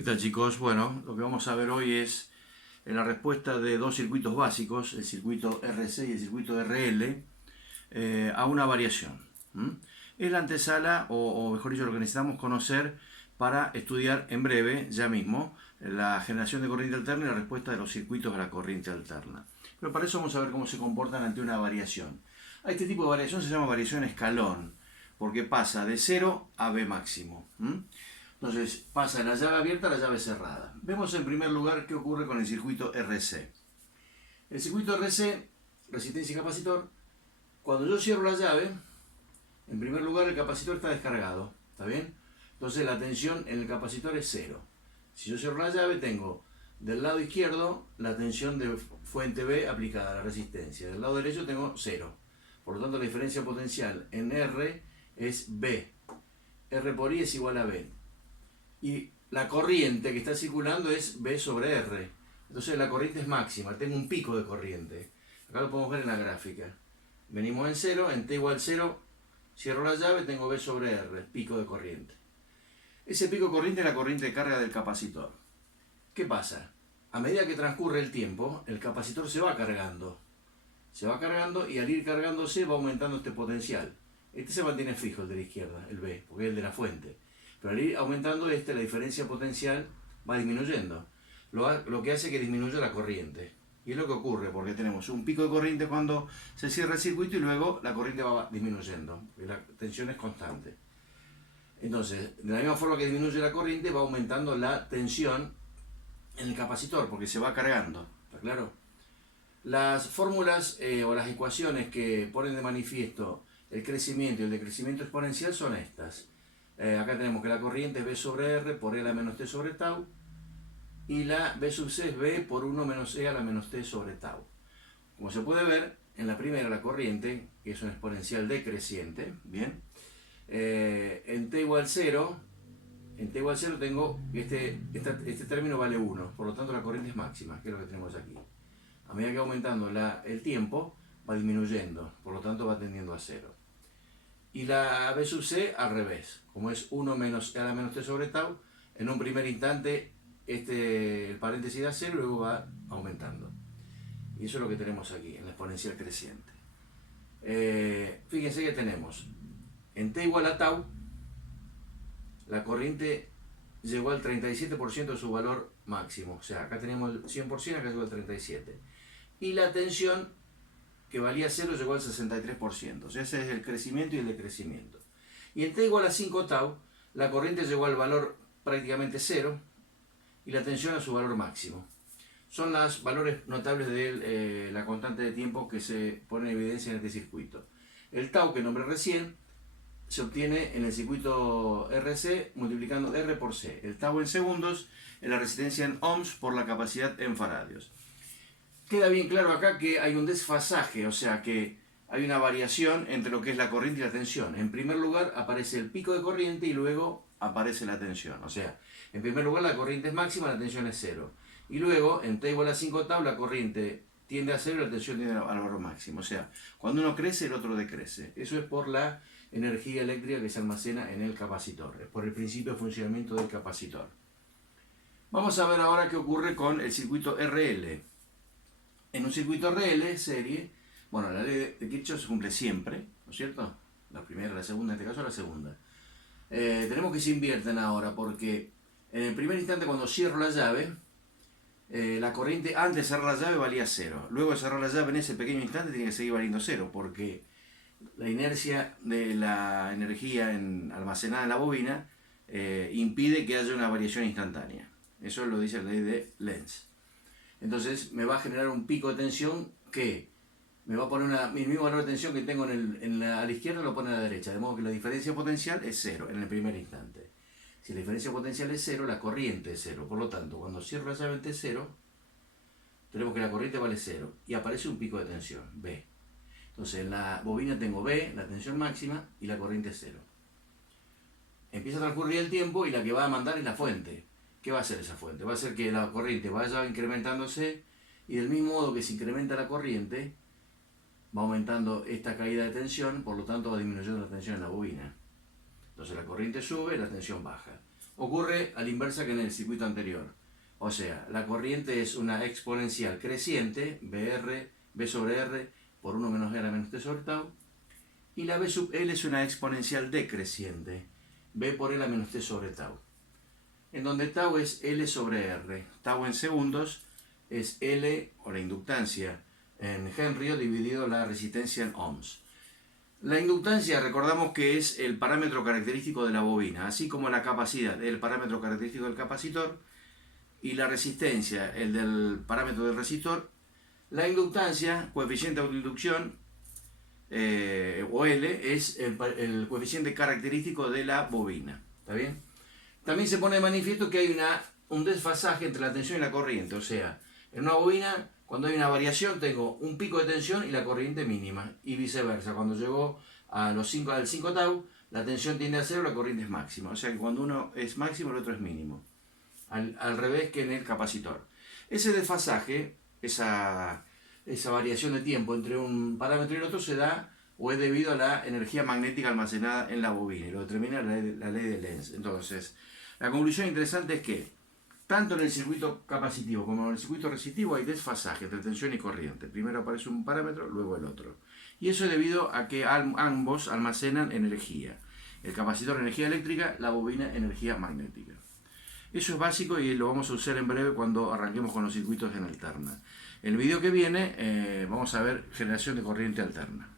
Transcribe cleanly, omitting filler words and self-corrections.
¿Qué tal, chicos? Bueno, lo que vamos a ver hoy es la respuesta de dos circuitos básicos, el circuito RC y el circuito RL, a una variación. Es la antesala, o mejor dicho, lo que necesitamos conocer para estudiar en breve, ya mismo, la generación de corriente alterna y la respuesta de los circuitos a la corriente alterna. Pero para eso vamos a ver cómo se comportan ante una variación. A este tipo de variación se llama variación escalón, porque pasa de 0 a B máximo. Entonces pasa de la llave abierta a la llave cerrada. Vemos en primer lugar qué ocurre con el circuito RC. El circuito RC, resistencia y capacitor, cuando yo cierro la llave, en primer lugar el capacitor está descargado, ¿está bien? Entonces la tensión en el capacitor es 0. Si yo cierro la llave tengo del lado izquierdo la tensión de fuente B aplicada a la resistencia. Del lado derecho tengo 0. Por lo tanto la diferencia potencial en R es B. R por I es igual a B. Y la corriente que está circulando es B sobre R. Entonces la corriente es máxima, tengo un pico de corriente. Acá lo podemos ver en la gráfica. Venimos en 0, en T igual 0, cierro la llave, tengo B sobre R, pico de corriente. Ese pico de corriente es la corriente de carga del capacitor. ¿Qué pasa? A medida que transcurre el tiempo, el capacitor se va cargando. Se va cargando y al ir cargándose va aumentando este potencial. Este se mantiene fijo, el de la izquierda, el B, porque es el de la fuente. Pero al ir aumentando la diferencia potencial va disminuyendo. Lo que hace que disminuya la corriente. Y es lo que ocurre, porque tenemos un pico de corriente cuando se cierra el circuito y luego la corriente va disminuyendo. Y la tensión es constante. Entonces, de la misma forma que disminuye la corriente, va aumentando la tensión en el capacitor, porque se va cargando. ¿Está claro? Las fórmulas o las ecuaciones que ponen de manifiesto el crecimiento y el decrecimiento exponencial son estas. Acá tenemos que la corriente es B sobre R por E a la menos T sobre tau, y la B sub C es B por 1 menos E a la menos T sobre tau. Como se puede ver, en la primera la corriente, que es una exponencial decreciente, ¿bien? En T igual 0, tengo este término vale 1, por lo tanto la corriente es máxima, que es lo que tenemos aquí. A medida que va aumentando el tiempo, va disminuyendo, por lo tanto va tendiendo a 0. Y la B sub C al revés, como es 1 menos E a la menos T sobre tau, en un primer instante el paréntesis da 0 y luego va aumentando. Y eso es lo que tenemos aquí, en la exponencial creciente. Fíjense que tenemos, en T igual a tau, la corriente llegó al 37% de su valor máximo. O sea, acá tenemos el 100%, acá llegó al 37%. Y la tensión, que valía 0, llegó al 63%. O sea, ese es el crecimiento y el decrecimiento. Y en T igual a 5 tau, la corriente llegó al valor prácticamente 0 y la tensión a su valor máximo. Son los valores notables de la constante de tiempo que se pone en evidencia en este circuito. El tau que nombré recién se obtiene en el circuito RC multiplicando R por C. El tau en segundos es la resistencia en ohms por la capacidad en faradios. Queda bien claro acá que hay un desfasaje, o sea que hay una variación entre lo que es la corriente y la tensión. En primer lugar aparece el pico de corriente y luego aparece la tensión. O sea, en primer lugar la corriente es máxima, la tensión es 0. Y luego, en T igual a 5 tau, la corriente tiende a 0 y la tensión tiende al valor máximo. O sea, cuando uno crece, el otro decrece. Eso es por la energía eléctrica que se almacena en el capacitor. Es por el principio de funcionamiento del capacitor. Vamos a ver ahora qué ocurre con el circuito RL. En un circuito RL, serie, bueno, la ley de Kirchhoff se cumple siempre, ¿no es cierto? La primera, la segunda, en este caso la segunda. Tenemos que se invierten ahora, porque en el primer instante cuando cierro la llave, la corriente antes de cerrar la llave valía 0. Luego de cerrar la llave en ese pequeño instante tiene que seguir valiendo 0, porque la inercia de la energía almacenada en la bobina impide que haya una variación instantánea. Eso lo dice la ley de Lenz. Entonces me va a generar un pico de tensión que me va a poner el mismo valor de tensión que tengo a la izquierda lo pone a la derecha, de modo que la diferencia potencial es 0 en el primer instante. Si la diferencia potencial es 0, la corriente es 0. Por lo tanto, cuando cierro la llave en T0, tenemos que la corriente vale 0 y aparece un pico de tensión, B. Entonces en la bobina tengo B, la tensión máxima, y la corriente es 0. Empieza a transcurrir el tiempo y la que va a mandar es la fuente. ¿Qué va a hacer esa fuente? Va a hacer que la corriente vaya incrementándose y del mismo modo que se incrementa la corriente, va aumentando esta caída de tensión, por lo tanto va disminuyendo la tensión en la bobina. Entonces la corriente sube, la tensión baja. ocurre a la inversa que en el circuito anterior. O sea, la corriente es una exponencial creciente, B sobre R por 1 menos R menos T sobre tau, y la B sub L es una exponencial decreciente, B por L menos T sobre tau, en donde tau es L sobre R. Tau en segundos es L, o la inductancia en Henry, dividido la resistencia en ohms. La inductancia, recordamos que es el parámetro característico de la bobina, así como la capacidad, el parámetro característico del capacitor, y la resistencia, el del parámetro del resistor. La inductancia, coeficiente de autoinducción, o L, es el coeficiente característico de la bobina. ¿Está bien? También se pone de manifiesto que hay un desfasaje entre la tensión y la corriente. O sea, en una bobina, cuando hay una variación, tengo un pico de tensión y la corriente mínima. Y viceversa, cuando llego al 5 tau, la tensión tiende a cero, la corriente es máxima. O sea que cuando uno es máximo, el otro es mínimo. Al revés que en el capacitor. Ese desfasaje, esa variación de tiempo entre un parámetro y el otro se da o es debido a la energía magnética almacenada en la bobina, y lo determina la ley de Lenz. Entonces, la conclusión interesante es que tanto en el circuito capacitivo como en el circuito resistivo hay desfasaje entre tensión y corriente. Primero aparece un parámetro, luego el otro. Y eso es debido a que ambos almacenan energía. El capacitor energía eléctrica, la bobina energía magnética. Eso es básico y lo vamos a usar en breve cuando arranquemos con los circuitos en alterna. En el video que viene vamos a ver generación de corriente alterna.